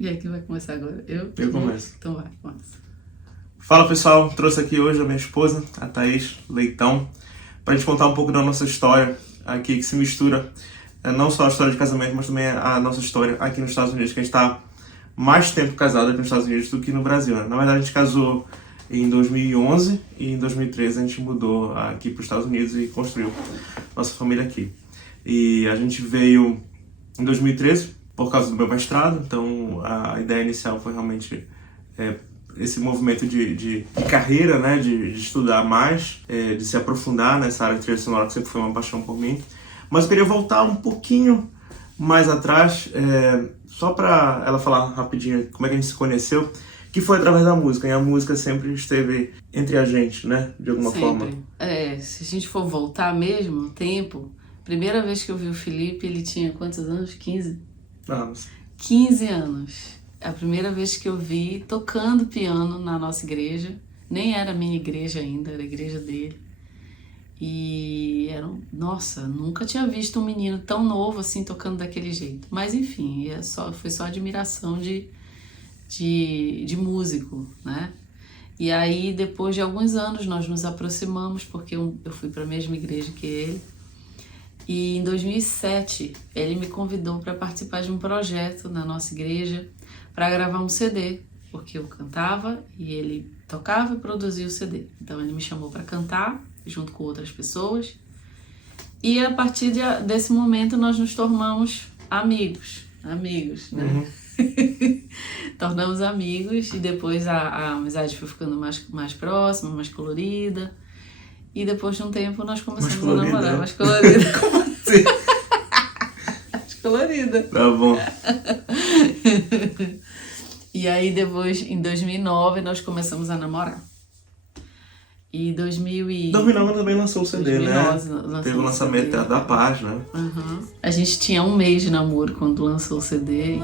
E aí, quem vai começar agora? Eu começo. Então vai, começa. Fala pessoal, trouxe aqui hoje a minha esposa, a Thaís Leitão, pra gente contar um pouco da nossa história aqui, que se mistura não só a história de casamento, mas também a nossa história aqui nos Estados Unidos, que a gente tá mais tempo casado aqui nos Estados Unidos do que no Brasil, né? Na verdade, a gente casou em 2011 e em 2013 a gente mudou aqui para os Estados Unidos e construiu nossa família aqui. E a gente veio em 2013 por causa do meu mestrado, então a ideia inicial foi realmente esse movimento de carreira, né, de estudar mais, de se aprofundar nessa área de trilha sonora, que sempre foi uma paixão por mim. Mas eu queria voltar um pouquinho mais atrás, só para ela falar rapidinho como é que a gente se conheceu, que foi através da música, e a música sempre esteve entre a gente, né, de alguma forma. Se a gente for voltar mesmo no tempo, primeira vez que eu vi o Felipe, ele tinha quantos anos? 15? Anos. 15 anos. A primeira vez que eu vi tocando piano na nossa igreja, nem era a minha igreja ainda, era a igreja dele. E nossa, nunca tinha visto um menino tão novo assim tocando daquele jeito. Mas enfim, foi só admiração de músico, né? E aí depois de alguns anos nós nos aproximamos, porque eu fui para a mesma igreja que ele. E em 2007 ele me convidou para participar de um projeto na nossa igreja para gravar um CD, porque eu cantava e ele tocava e produzia o CD. Então ele me chamou para cantar junto com outras pessoas, e a partir desse momento nós nos tornamos amigos, né? Uhum. Tornamos amigos, e depois a amizade foi ficando mais próxima, mais colorida, e depois de um tempo nós começamos a namorar. Mais colorida. Como assim? Mais colorida. Tá bom. E aí depois, em 2009, nós começamos a namorar. E 2009 também lançou o CD, 2011, né? Teve o lançamento da página. Uhum. A gente tinha um mês de namoro quando lançou o CD.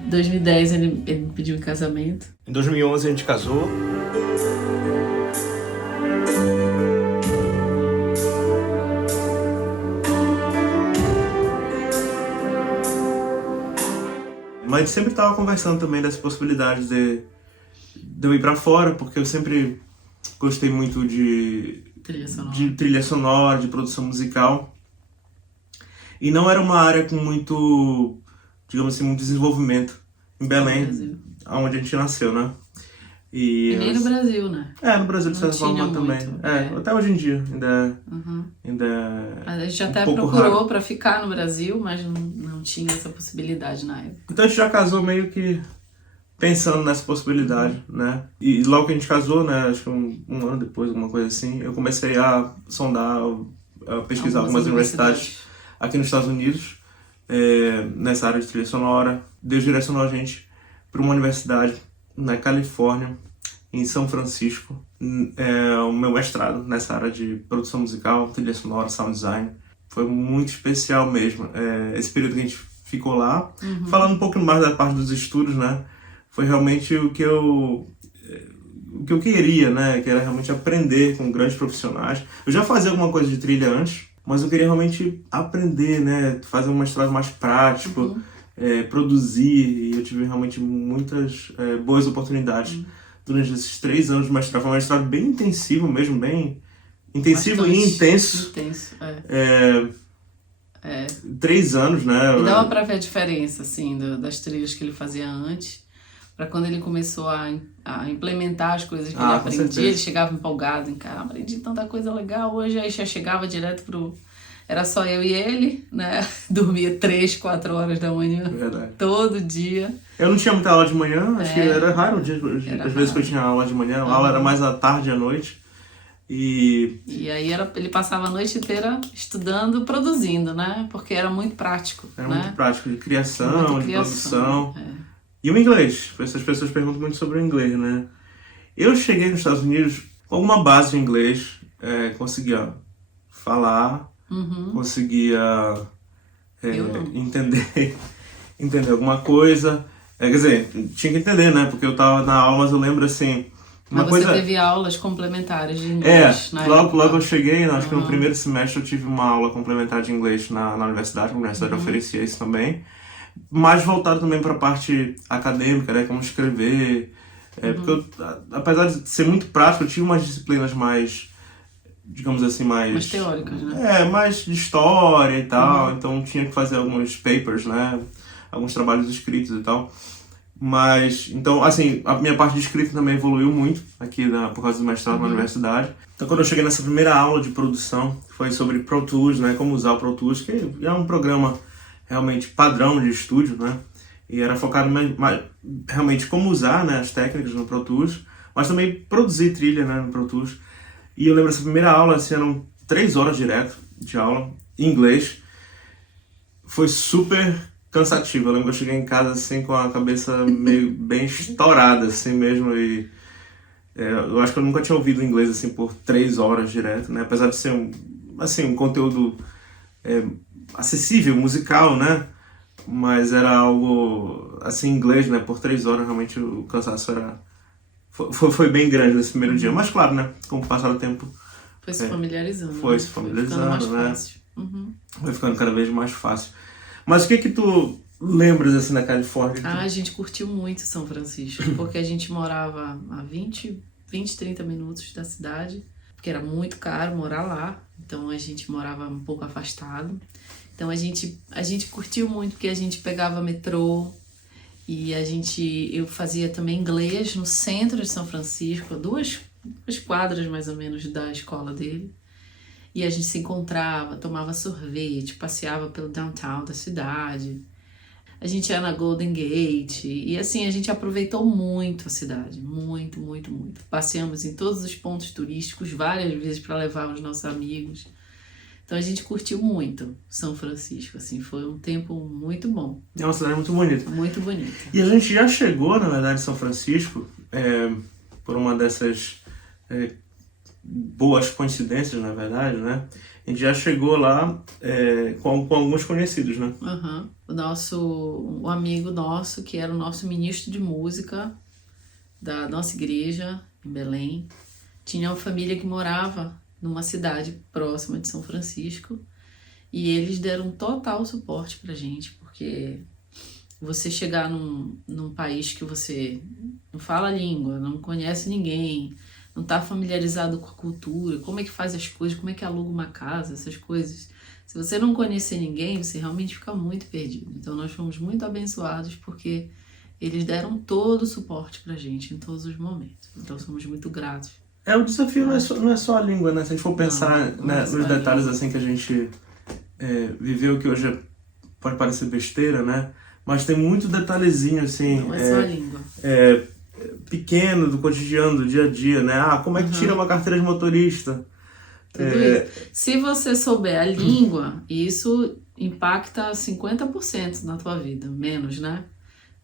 Em 2010 ele me pediu em casamento. Em 2011 a gente casou. Mas a gente sempre estava conversando também dessa possibilidade de eu ir para fora, porque eu sempre gostei muito de trilha sonora, de produção musical. E não era uma área com muito, digamos assim, muito desenvolvimento em Belém, onde a gente nasceu, né? E nem no Brasil, né? No Brasil de certa forma também. Até hoje em dia ainda A gente até procurou para ficar no Brasil, mas não tinha essa possibilidade na época. Então a gente já casou meio que pensando nessa possibilidade, né? E logo que a gente casou, né, acho que um ano depois, alguma coisa assim, eu comecei a sondar, a pesquisar algumas universidades aqui nos Estados Unidos, nessa área de trilha sonora. Deus direcionou a gente para uma universidade na Califórnia, em São Francisco, o meu mestrado nessa área de produção musical, trilha sonora, sound design. Foi muito especial mesmo, esse período que a gente ficou lá. Uhum. Falando um pouco mais da parte dos estudos, né, foi realmente o que eu queria, né, que era realmente aprender com grandes profissionais. Eu já fazia alguma coisa de trilha antes, mas eu queria realmente aprender, né, fazer um mestrado mais prático, uhum. Produzir, e eu tive realmente muitas boas oportunidades durante esses 3 anos de mestrado. Foi um mestrado bem intensivo mesmo, bem intensivo e intenso. 3 anos, né? E dava pra ver a diferença, assim, das trilhas que ele fazia antes, para quando ele começou a implementar as coisas que ele aprendia. Ele chegava empolgado, aprendi tanta coisa legal hoje, aí já chegava direto Era só eu e ele, né? Dormia 3, 4 horas da manhã. Verdade. Todo dia. Eu não tinha muita aula de manhã, acho que era raro o dia, às vezes que eu tinha aula de manhã. A aula era mais à tarde e à noite. E aí ele passava a noite inteira estudando, produzindo, né? Porque era muito prático. Era né? muito prático, de criação, de produção. É. E o inglês? Essas pessoas perguntam muito sobre o inglês, né? Eu cheguei nos Estados Unidos com alguma base de inglês, conseguia falar, conseguia entender alguma coisa. Quer dizer, tinha que entender, né? Porque eu tava na aula, mas eu lembro assim... Mas você teve aulas complementares de inglês na época? Logo eu cheguei, acho que no primeiro semestre eu tive uma aula complementar de inglês na universidade, a universidade oferecia isso também. Mais voltado também para a parte acadêmica, né? Como escrever. Porque eu, apesar de ser muito prático, eu tive umas disciplinas mais, digamos assim, mais teóricas, né? Mais de história e tal. Então tinha que fazer alguns papers, né? Alguns trabalhos escritos e tal. Mas, então, assim, a minha parte de escrita também evoluiu muito aqui por causa do mestrado na universidade. Então, quando eu cheguei nessa primeira aula de produção, foi sobre Pro Tools, né? Como usar o Pro Tools, que é um programa realmente padrão de estúdio, né? E era focado realmente como usar, né, as técnicas no Pro Tools, mas também produzir trilha, né, no Pro Tools. E eu lembro essa primeira aula, assim, eram 3 horas direto de aula, em inglês. Foi super cansativo. Eu lembro que eu cheguei em casa assim com a cabeça meio bem estourada assim mesmo e eu acho que eu nunca tinha ouvido inglês assim por 3 horas direto, né? Apesar de ser um conteúdo acessível, musical, né? Mas era algo assim em inglês, né? Por 3 horas realmente o cansaço foi bem grande nesse primeiro dia. Mas claro, né? Com o passar do tempo foi se familiarizando. Foi se familiarizando, né? Fácil. Foi ficando cada vez mais fácil. Mas o que tu lembras assim da Califórnia? A gente curtiu muito São Francisco, porque a gente morava a 20, 30 minutos da cidade, porque era muito caro morar lá, então a gente morava um pouco afastado. Então a gente curtiu muito, porque a gente pegava metrô e eu fazia também inglês no centro de São Francisco, duas quadras mais ou menos da escola dele. E a gente se encontrava, tomava sorvete, passeava pelo downtown da cidade. A gente ia na Golden Gate. E assim, a gente aproveitou muito a cidade. Muito, muito, muito. Passeamos em todos os pontos turísticos várias vezes para levar os nossos amigos. Então a gente curtiu muito São Francisco. Assim, foi um tempo muito bom. É uma cidade muito bonita. Muito bonita. E a gente já chegou, na verdade, em São Francisco, por uma dessas... boas coincidências, na verdade, né? A gente já chegou lá com alguns conhecidos, né? O amigo nosso, que era o nosso ministro de música da nossa igreja, em Belém, tinha uma família que morava numa cidade próxima de São Francisco e eles deram total suporte pra gente, porque você chegar num país que você não fala a língua, não conhece ninguém, não está familiarizado com a cultura, como é que faz as coisas, como é que aluga uma casa, essas coisas. Se você não conhecer ninguém, você realmente fica muito perdido. Então nós fomos muito abençoados porque eles deram todo o suporte pra gente em todos os momentos. Então somos muito gratos. O desafio não é só a língua, né? Se a gente for pensar nos detalhes assim que a gente viveu, que hoje pode parecer besteira, né? Mas tem muito detalhezinho assim. Não é só a língua. Pequeno do cotidiano, do dia a dia, né? Como é que tira uma carteira de motorista? Tudo isso. Se você souber a língua, isso impacta 50% na tua vida, menos, né?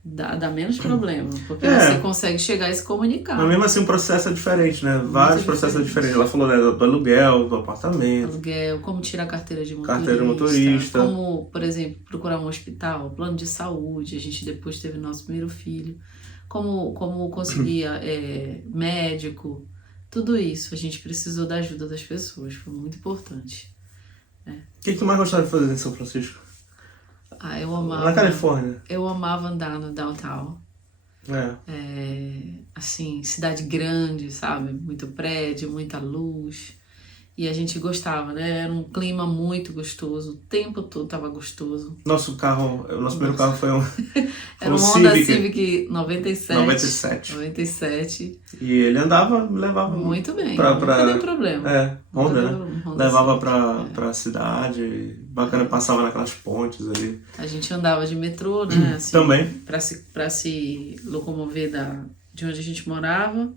Dá menos problema, porque você consegue chegar e se comunicar. Mas mesmo assim o processo é diferente, né? Vários processos diferentes. Ela falou, né, do aluguel, do apartamento. Aluguel, como tirar a carteira de motorista. Carteira de motorista. Como, por exemplo, procurar um hospital, plano de saúde. A gente depois teve nosso primeiro filho. Como conseguir médico. Tudo isso, a gente precisou da ajuda das pessoas. Foi muito importante. O que tu mais gostava de fazer em São Francisco? Eu amava... Na Califórnia. Eu amava andar no downtown. Assim, cidade grande, sabe? Muito prédio, muita luz. E a gente gostava, né? Era um clima muito gostoso. O tempo todo tava gostoso. Nosso primeiro carro foi era um Honda Civic 97. 97. E ele me levava... Muito bem, nunca deu problema. Honda, né? Levava pra cidade, bacana, passava naquelas pontes ali. A gente andava de metrô, né? Assim, também. Pra se locomover de onde a gente morava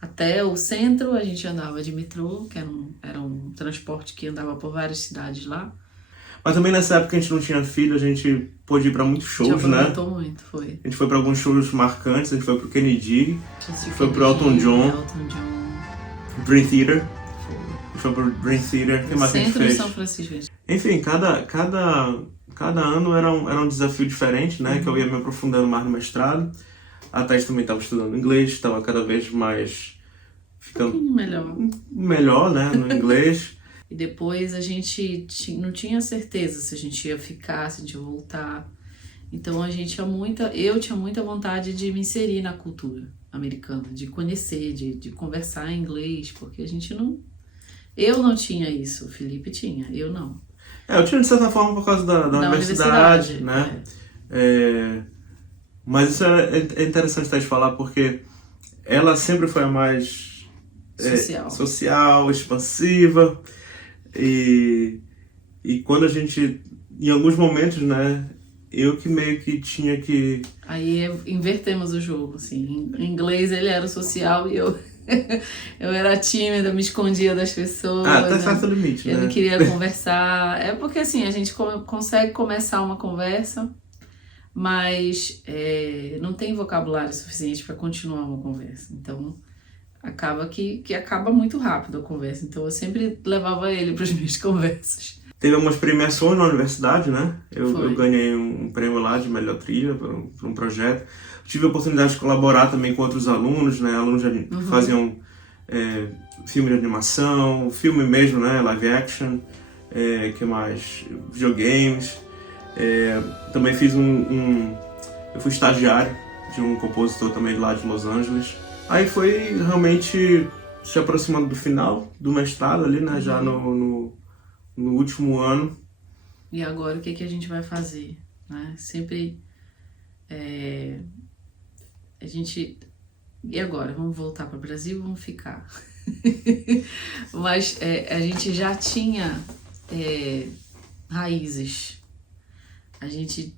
até o centro. A gente andava de metrô, que era um transporte que andava por várias cidades lá. Mas também nessa época a gente não tinha filho, a gente pôde ir pra muitos shows, Já né? aproveitou muito, foi. A gente foi pra alguns shows marcantes, a gente foi pro Kennedy, A gente foi pro Elton John, Dream Theater. A gente foi pro Dream Theater, o que mais a gente Centro de fez? São Francisco. Enfim, cada ano era um desafio diferente, né? Que eu ia me aprofundando mais no mestrado. A Thaís também estava estudando inglês, estava cada vez mais ficando melhor, né, no inglês. E depois a gente não tinha certeza se a gente ia ficar, se a gente ia voltar. Então eu tinha muita vontade de me inserir na cultura americana, de conhecer, de conversar em inglês, porque eu não tinha isso, o Felipe tinha, eu não. Eu tinha de certa forma por causa da universidade, né? Mas isso é interessante a gente falar porque ela sempre foi a mais social, expansiva e quando a gente, em alguns momentos, né, eu que meio que tinha que... Aí invertemos o jogo, assim, em inglês ele era o social e eu era tímida, me escondia das pessoas. Até certo limite, né? Eu não queria conversar. É porque assim, a gente consegue começar uma conversa, mas não tem vocabulário suficiente para continuar uma conversa. Então, acaba que acaba muito rápido a conversa. Então, eu sempre levava ele para as minhas conversas. Teve algumas premiações na universidade, né? Eu ganhei um prêmio lá de melhor trilha para um projeto. Tive a oportunidade de colaborar também com outros alunos, né? Alunos que faziam filme de animação, filme mesmo, né? Live action, que mais? Videogames. Também fiz eu fui estagiário de um compositor também lá de Los Angeles. Aí foi realmente se aproximando do final do mestrado ali, né? Já no último ano. E agora o que a gente vai fazer, né? Sempre a gente... E agora? Vamos voltar para o Brasil ou vamos ficar? Mas a gente já tinha raízes. A gente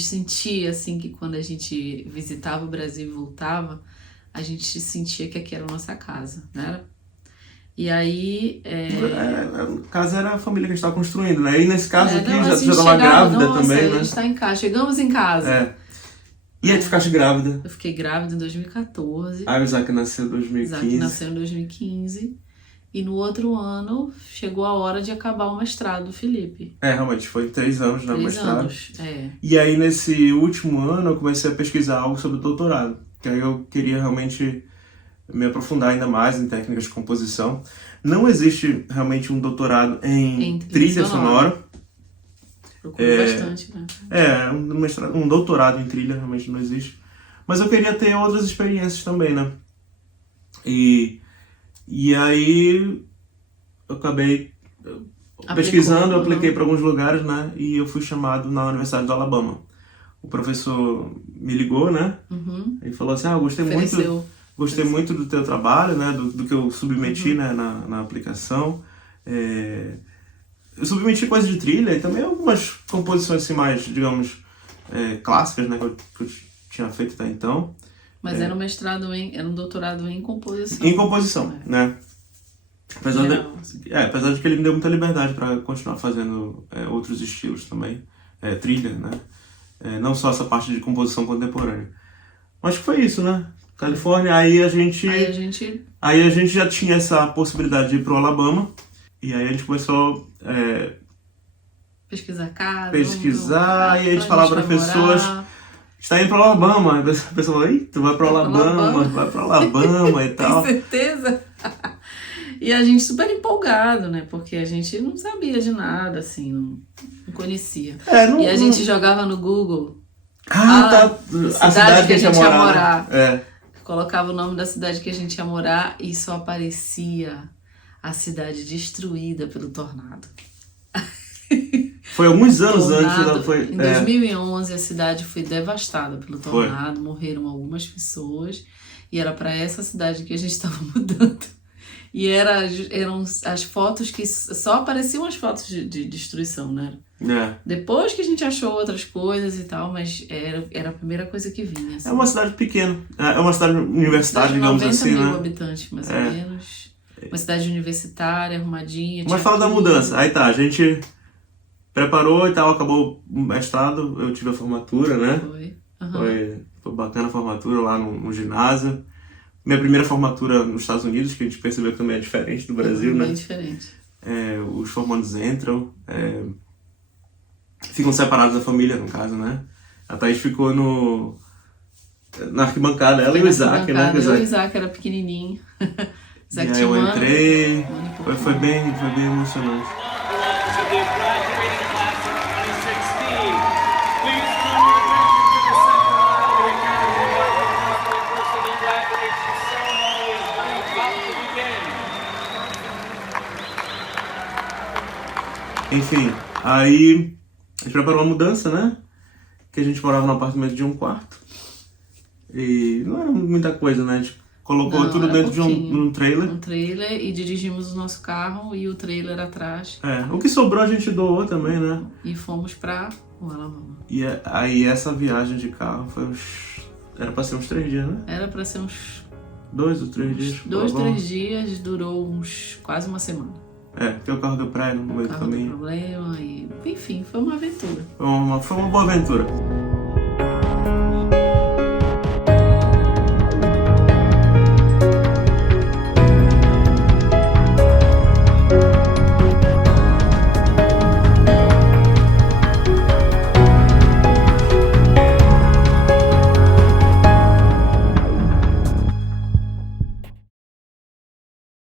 sentia assim que quando a gente visitava o Brasil e voltava, a gente sentia que aqui era a nossa casa, né? E aí... A casa era a família que a gente estava construindo, né? E nesse caso aqui já assim, estava grávida também, a né? gente está em casa, chegamos em casa. E aí tu ficaste grávida? Eu fiquei grávida em 2014. Aí o Isaac nasceu em 2015. Isaac nasceu em 2015. E no outro ano chegou a hora de acabar o mestrado do Felipe. Realmente, foi 3 anos, né, 3 mestrado. anos, E aí nesse último ano eu comecei a pesquisar algo sobre o doutorado. Que aí eu queria realmente me aprofundar ainda mais em técnicas de composição. Não existe realmente um doutorado em trilha sonora. Procuro bastante, né? Um doutorado em trilha realmente não existe. Mas eu queria ter outras experiências também, né? E aí eu acabei pesquisando, eu apliquei para alguns lugares, né? E eu fui chamado na Universidade do Alabama. O professor me ligou, né? E falou assim, gostei muito do teu trabalho, né? Do que eu submeti, né? na aplicação. Eu submeti coisas de trilha e também algumas composições assim mais, digamos, clássicas, né? Que eu tinha feito até então. Mas era um doutorado em composição. Em composição, né? Apesar de que ele me deu muita liberdade para continuar fazendo outros estilos também, trilha, né? Não só essa parte de composição contemporânea. Mas que foi isso, né? Califórnia, aí a gente já tinha essa possibilidade de ir pro Alabama, e aí a gente começou pesquisar casa, e a gente falava para pessoas, está indo pro Alabama, a pessoa falou, tu vai pro Alabama e tal. Tem certeza? E a gente super empolgado, né? Porque a gente não sabia de nada, assim, não conhecia. E a gente jogava no Google a cidade que a gente ia morar. Colocava o nome da cidade que a gente ia morar e só aparecia a cidade destruída pelo tornado. Foi alguns anos antes. Em 2011 a cidade foi devastada pelo tornado, morreram algumas pessoas e era para essa cidade que a gente estava mudando. E eram as fotos que só apareciam as fotos de destruição, né? Depois que a gente achou outras coisas e tal, mas era a primeira coisa que vinha. Assim. É uma cidade pequena, é uma cidade universitária, digamos assim, 90 mil né? habitantes, mais ou menos. Uma cidade universitária, arrumadinha. Mas fala da mudança. Aí tá, a gente preparou e tal, acabou o mestrado, eu tive a formatura, né? Foi. Foi bacana a formatura lá no ginásio. Minha primeira formatura nos Estados Unidos, que a gente percebeu que também é diferente do Brasil, né? Bem diferente. Os formandos entram, ficam separados da família, no caso, né? A Thaís ficou na arquibancada, ela e o Isaac, né? Eu e o Isaac era pequenininho. Isaac e aí eu entrei, foi bem emocionante. Enfim, aí a gente preparou uma mudança, né? Que a gente morava num apartamento de 1 quarto. E não era muita coisa, né? A gente colocou tudo dentro de um trailer. Um trailer e dirigimos o nosso carro e o trailer atrás. O que sobrou a gente doou também, né? E fomos pra Alabama. E aí essa viagem de carro era pra ser uns 3 dias, né? Era pra ser uns 2 ou 3 dias. 2, 3 dias, durou quase uma semana. Porque o carro deu praia no meio do caminho. Problema e... Enfim, foi uma aventura. Foi uma boa aventura.